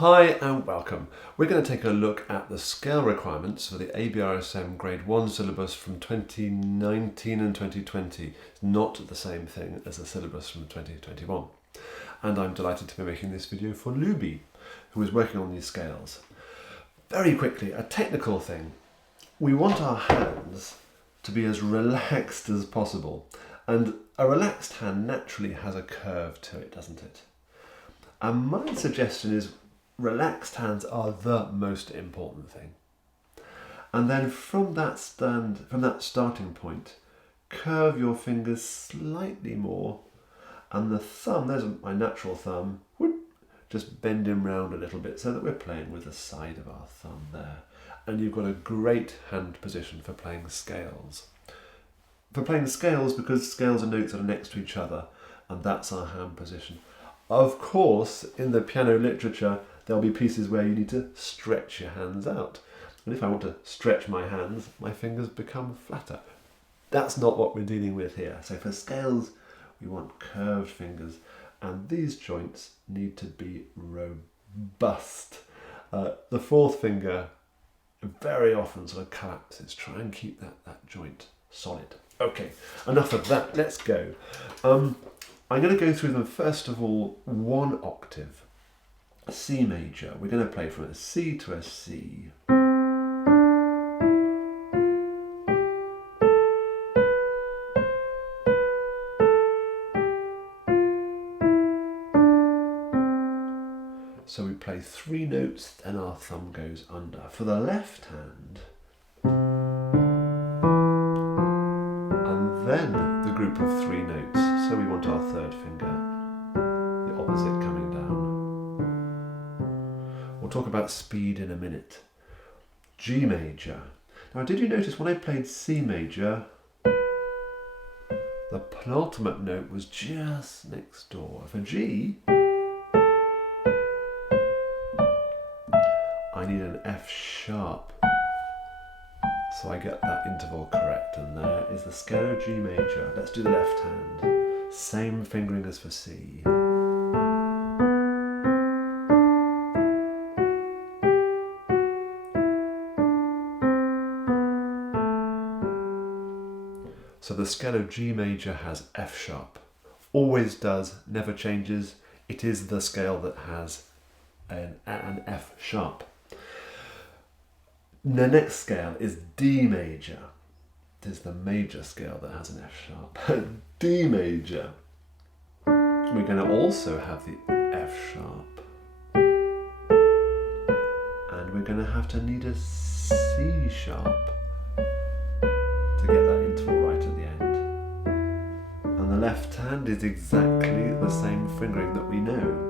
Hi and welcome. We're going to take a look at the scale requirements for the ABRSM Grade 1 syllabus from 2019 and 2020. It's not the same thing as the syllabus from 2021. And I'm delighted to be making this video for Luby, who is working on these scales. Very quickly, a technical thing. We want our hands to be as relaxed as possible. And a relaxed hand naturally has a curve to it, doesn't it? And my suggestion is relaxed hands are the most important thing. And then from that starting point, curve your fingers slightly more, and the thumb, there's my natural thumb, just bend him round a little bit so that we're playing with the side of our thumb there. And you've got a great hand position for playing scales. For playing scales, because scales are notes that are next to each other, and that's our hand position. Of course, in the piano literature, there'll be pieces where you need to stretch your hands out. And if I want to stretch my hands, my fingers become flatter. That's not what we're dealing with here. So for scales, we want curved fingers, and these joints need to be robust. The fourth finger very often sort of collapses. Try and keep that joint solid. Okay, enough of that. Let's go. I'm going to go through them first of all, one octave. C major. We're going to play from a C to a C. So we play 3 notes, then our thumb goes under. For the left hand, and then the group of 3 notes. So we want our third finger, the opposite coming down. We'll talk about speed in a minute. G major. Now, did you notice when I played C major, the penultimate note was just next door. For G, I need an F sharp, so I get that interval correct, and there is the scale of G major. Let's do the left hand. Same fingering as for C. So the scale of G major has F sharp. Always does, never changes. It is the scale that has an F sharp. The next scale is D major. It is the major scale that has an F sharp. D major. We're going to also have the F sharp. And we're going to have to need a C sharp to get that interval right at the end. And the left hand is exactly the same fingering that we know.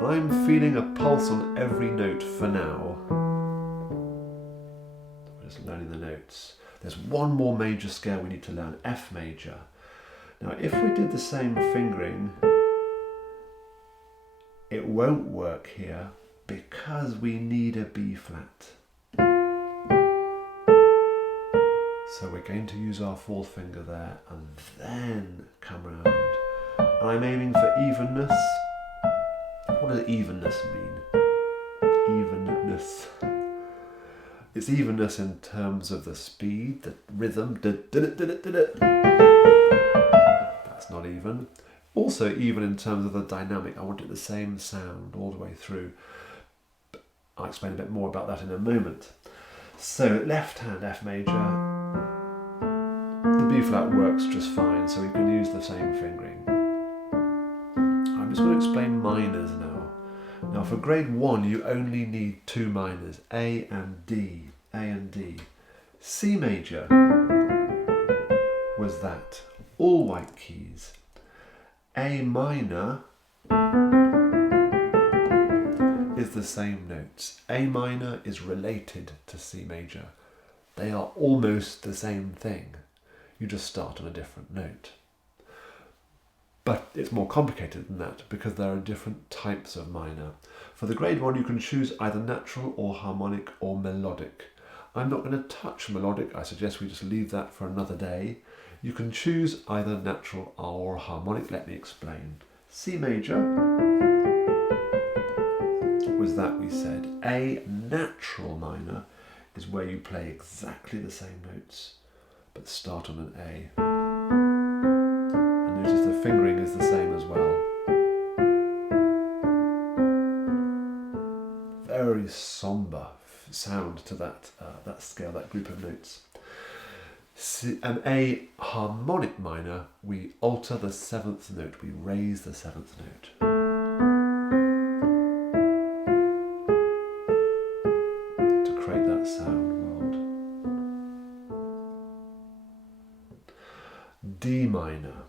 I'm feeling a pulse on every note for now. We're just learning the notes. There's one more major scale we need to learn, F major. Now, if we did the same fingering, it won't work here because we need a B flat. So we're going to use our fourth finger there and then come round. And I'm aiming for evenness. What does evenness mean? Evenness. It's evenness in terms of the speed, the rhythm. That's not even. Also even in terms of the dynamic. I want it the same sound all the way through. I'll explain a bit more about that in a moment. So left hand F major. The B flat works just fine, so we can use the same fingering. I'm just going to explain minors now. Now for grade 1 you only need 2 minors, A and D, A and D. C major was that, all white keys. A minor is the same notes. A minor is related to C major. They are almost the same thing. You just start on a different note. But it's more complicated than that because there are different types of minor. For the grade 1 you can choose either natural or harmonic or melodic. I'm not going to touch melodic, I suggest we just leave that for another day. You can choose either natural or harmonic, let me explain. C major was that we said. A natural minor is where you play exactly the same notes but start on an A. And notice the fingering is the same as well. Very sombre sound to that scale, that group of notes. An A harmonic minor, we alter the 7th note, we raise the 7th note. To create that sound world. D minor.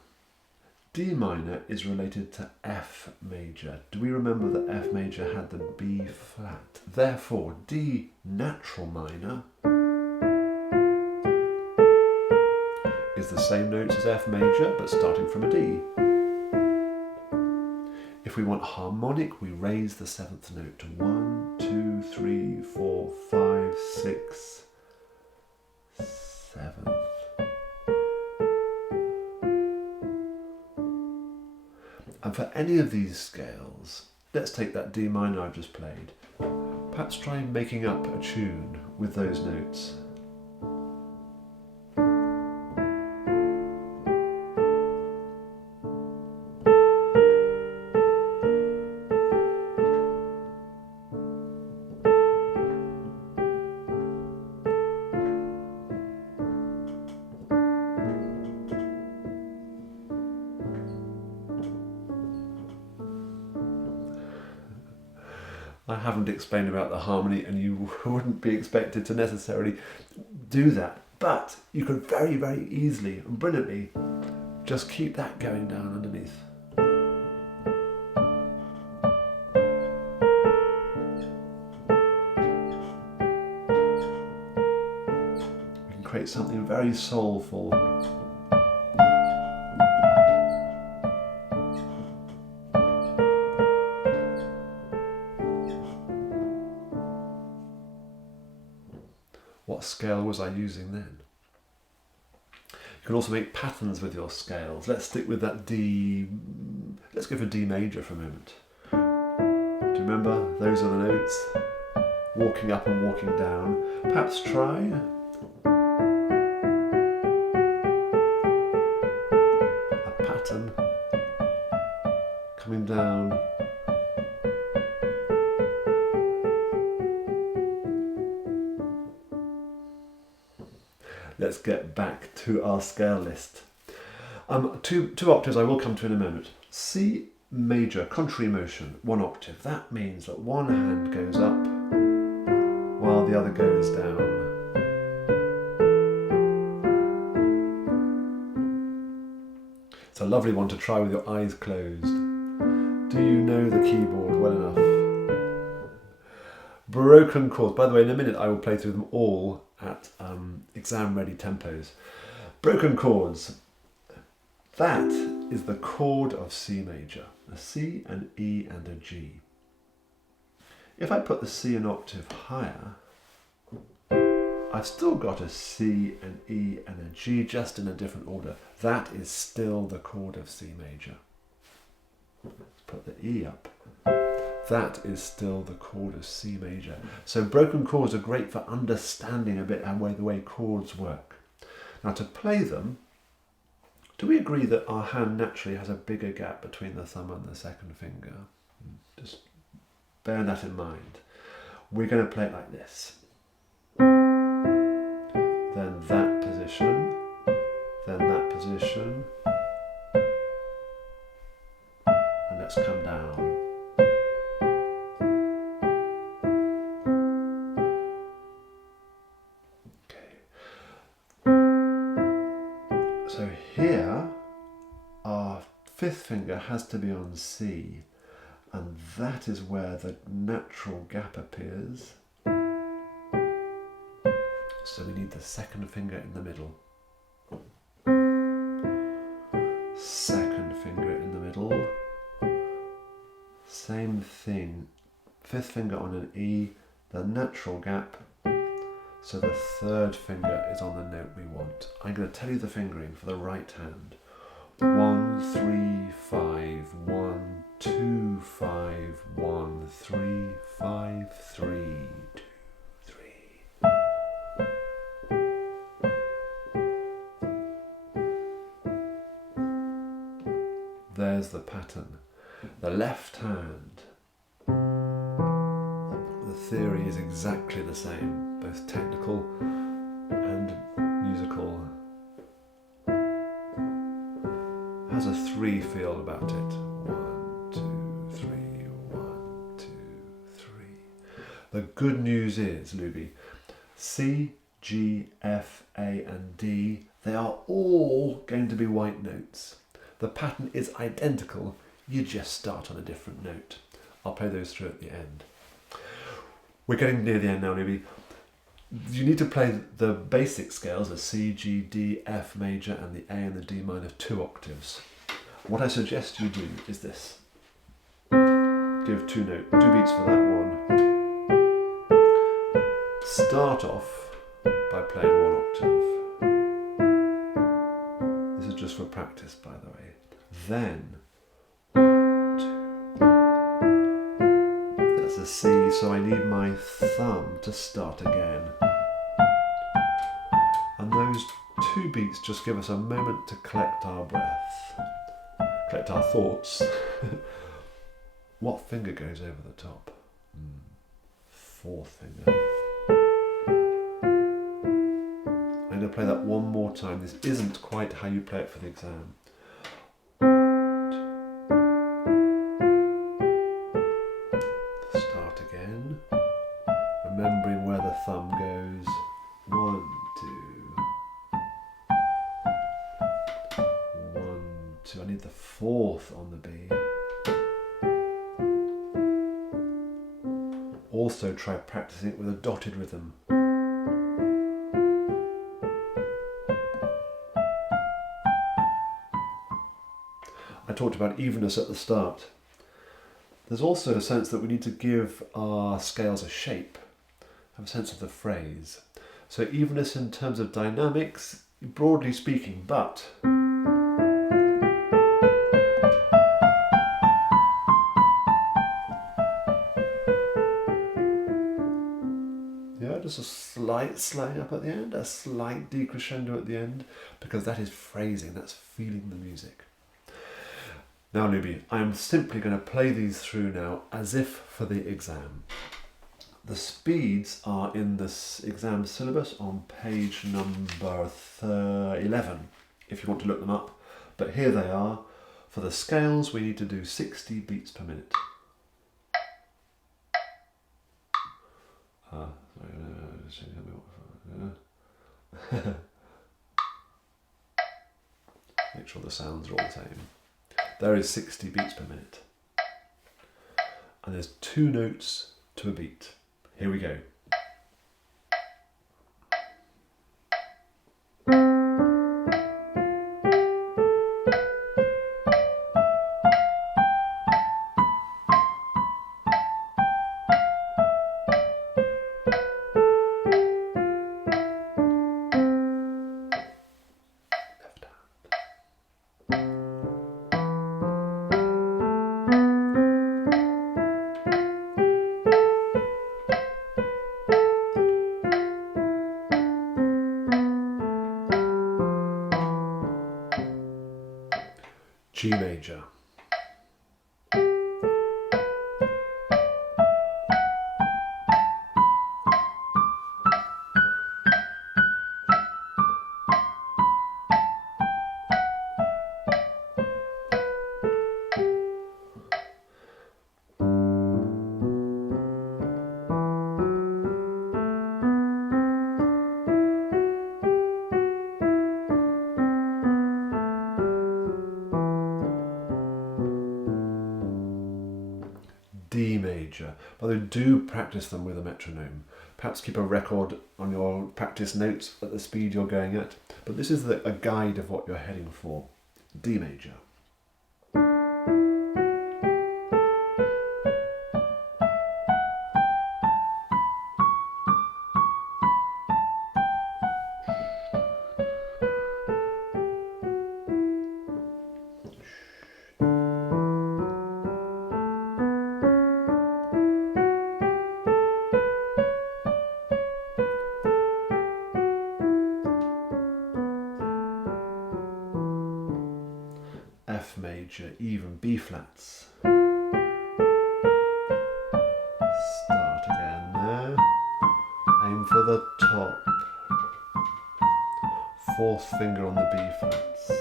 D minor is related to F major. Do we remember that F major had the B flat? Therefore, D natural minor is the same notes as F major, but starting from a D. If we want harmonic, we raise the 7th note to 1, 2, 3, 4, 5, 6, 7th. And for any of these scales, let's take that D minor I've just played. Perhaps try making up a tune with those notes. I haven't explained about the harmony, and you wouldn't be expected to necessarily do that, but you could very, very easily and brilliantly just keep that going down underneath. You can create something very soulful. What scale was I using then? You can also make patterns with your scales. Let's stick with that D. Let's go for D major for a moment. Do you remember? Those are the notes. Walking up and walking down. Perhaps try a pattern coming down. Let's get back to our scale list. Two octaves I will come to in a moment. C major, contrary motion, 1 octave. That means that one hand goes up while the other goes down. It's a lovely one to try with your eyes closed. Do you know the keyboard well enough? Broken chords. By the way, in a minute I will play through them all at exam-ready tempos. Broken chords. That is the chord of C major. A C, an E and a G. If I put the C an octave higher, I've still got a C, an E and a G, just in a different order. That is still the chord of C major. Let's put the E up. That is still the chord of C major. So broken chords are great for understanding a bit the way chords work. Now to play them, do we agree that our hand naturally has a bigger gap between the thumb and the second finger? Just bear that in mind. We're going to play it like this. Then that position, then that position, and let's come down. So here, our 5th finger has to be on C, and that is where the natural gap appears. So we need the 2nd finger in the middle. 2nd finger in the middle. Same thing. 5th finger on an E, the natural gap. So the 3rd finger is on the note we want. I'm going to tell you the fingering for the right hand. 1, 3, 5, 1, there's the pattern. The left hand, the theory is exactly the same, both technical and musical. Has a 3 feel about it. 1, 2, 3, 1, 2, 3. The good news is, Luby, C, G, F, A and D, they are all going to be white notes. The pattern is identical, you just start on a different note. I'll play those through at the end. We're getting near the end now, Luby. You need to play the basic scales, the C, G, D, F major and the A and the D minor 2 octaves. What I suggest you do is this. Give 2 beats for that one. Start off by playing 1 octave. This is just for practice, by the way. Then 1, 2. That's a C, so I need my thumb to start again. And those 2 beats just give us a moment to collect our breath, collect our thoughts. What finger goes over the top? 4th finger. I'm going to play that one more time. This isn't quite how you play it for the exam. 1, 2. Start again. Remembering where the thumb goes. 1, 2. 1, 2. I need the 4th on the B. Also try practicing it with a dotted rhythm. I talked about evenness at the start. There's also a sense that we need to give our scales a shape, have a sense of the phrase. So evenness in terms of dynamics, broadly speaking, but just a slight slang up at the end, a slight decrescendo at the end, because that is phrasing, that's feeling the music. Now, Luby, I'm simply going to play these through now as if for the exam. The speeds are in this exam syllabus on page number 11, if you want to look them up. But here they are. For the scales, we need to do 60 beats per minute. Make sure the sounds are all the same. There is 60 beats per minute. And there's 2 notes to a beat. Here we go. G major. D major. But they do practice them with a metronome. Perhaps keep a record on your practice notes at the speed you're going at. But this is a guide of what you're heading for. D major. major, even B flats. Start again there. Aim for the top. Fourth finger on the B flats.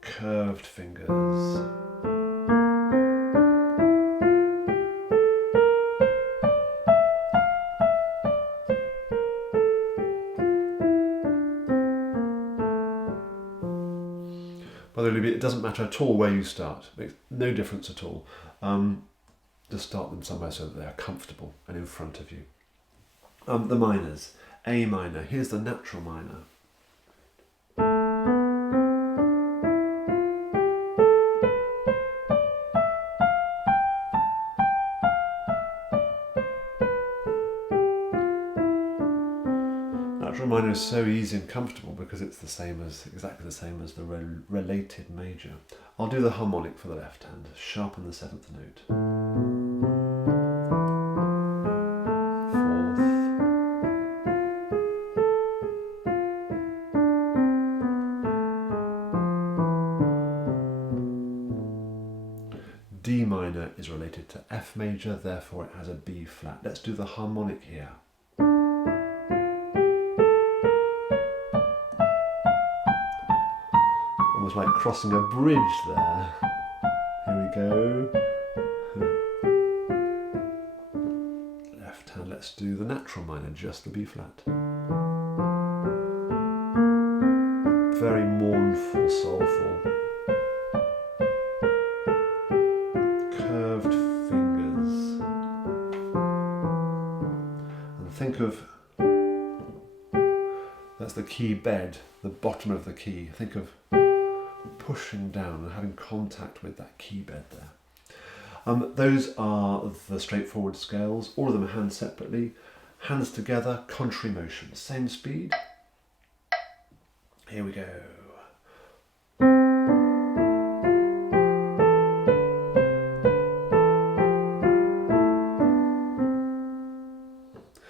Curved fingers. By the way, it doesn't matter at all where you start. It makes no difference at all. Just start them somewhere so that they are comfortable and in front of you. The minors. A minor. Here's the natural minor. Natural minor is so easy and comfortable because it's exactly the same as the related major. I'll do the harmonic for the left hand. Sharpen the seventh note. Fourth. D minor is related to F major, therefore it has a B flat. Let's do the harmonic here. Almost like crossing a bridge there. Here we go. Left hand, let's do the natural minor, just the B flat. Very mournful, soulful. Curved fingers. And think of, that's the key bed, the bottom of the key. Think of pushing down and having contact with that key bed there. Those are the straightforward scales. All of them are hand separately. Hands together, contrary motion. Same speed. Here we go.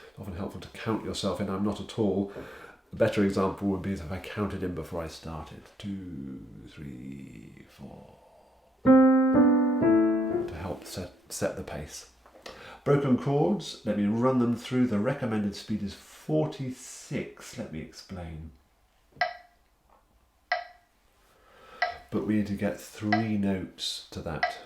It's often helpful to count yourself in. I'm not at all. A better example would be if I counted in before I started. 2, 3, 4. To help set the pace. Broken chords, let me run them through. The recommended speed is 46. Let me explain. But we need to get 3 notes to that.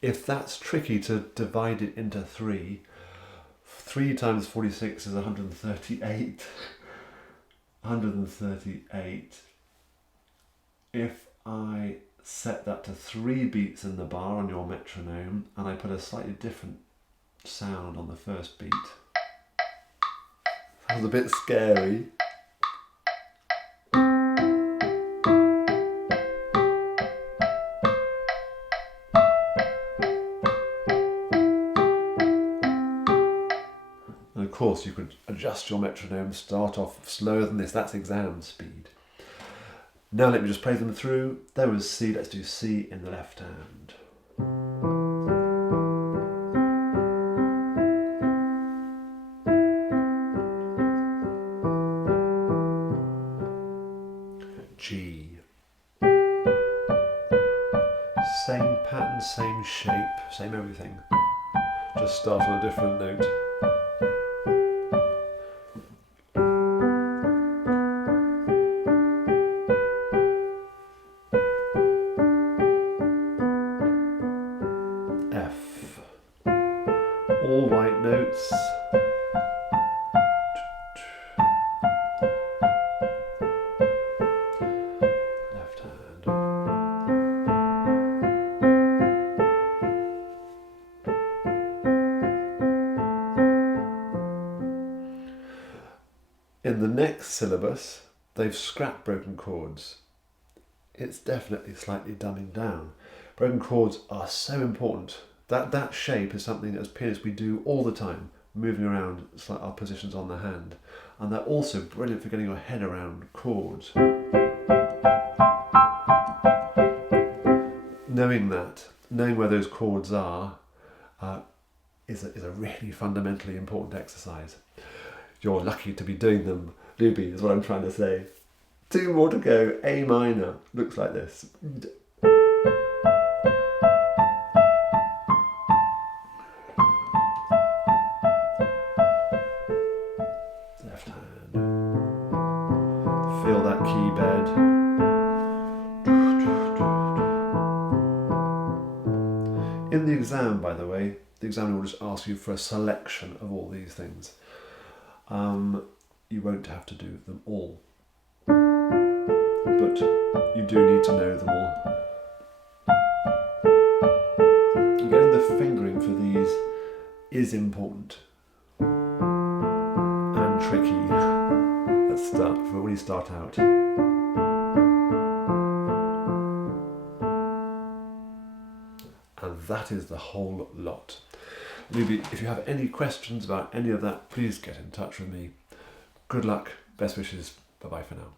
If that's tricky to divide it into 3, 3 times 46 is 138. 138. If I set that to 3 beats in the bar on your metronome and I put a slightly different sound on the first beat, that was a bit scary. Of course, you could adjust your metronome, start off slower than this, that's exam speed. Now let me just play them through. There was C, let's do C in the left hand. G. Same pattern, same shape, same everything. Just start on a different note. All white notes. Left hand. In the next syllabus, they've scrapped broken chords. It's definitely slightly dumbing down. Broken chords are so important. That shape is something as pianists we do all the time, moving around our positions on the hand. And they're also brilliant for getting your head around chords. knowing where those chords are, is a really fundamentally important exercise. You're lucky to be doing them, Luby, is what I'm trying to say. 2 more to go. A minor looks like this. Left hand. Feel that key bed. In the exam, by the way, the examiner will just ask you for a selection of all these things. You won't have to do them all, but you do need to know them all. Getting the fingering for these is important and tricky. Let's start when you start out. And that is the whole lot. Luby, if you have any questions about any of that, please get in touch with me. Good luck, best wishes, bye-bye for now.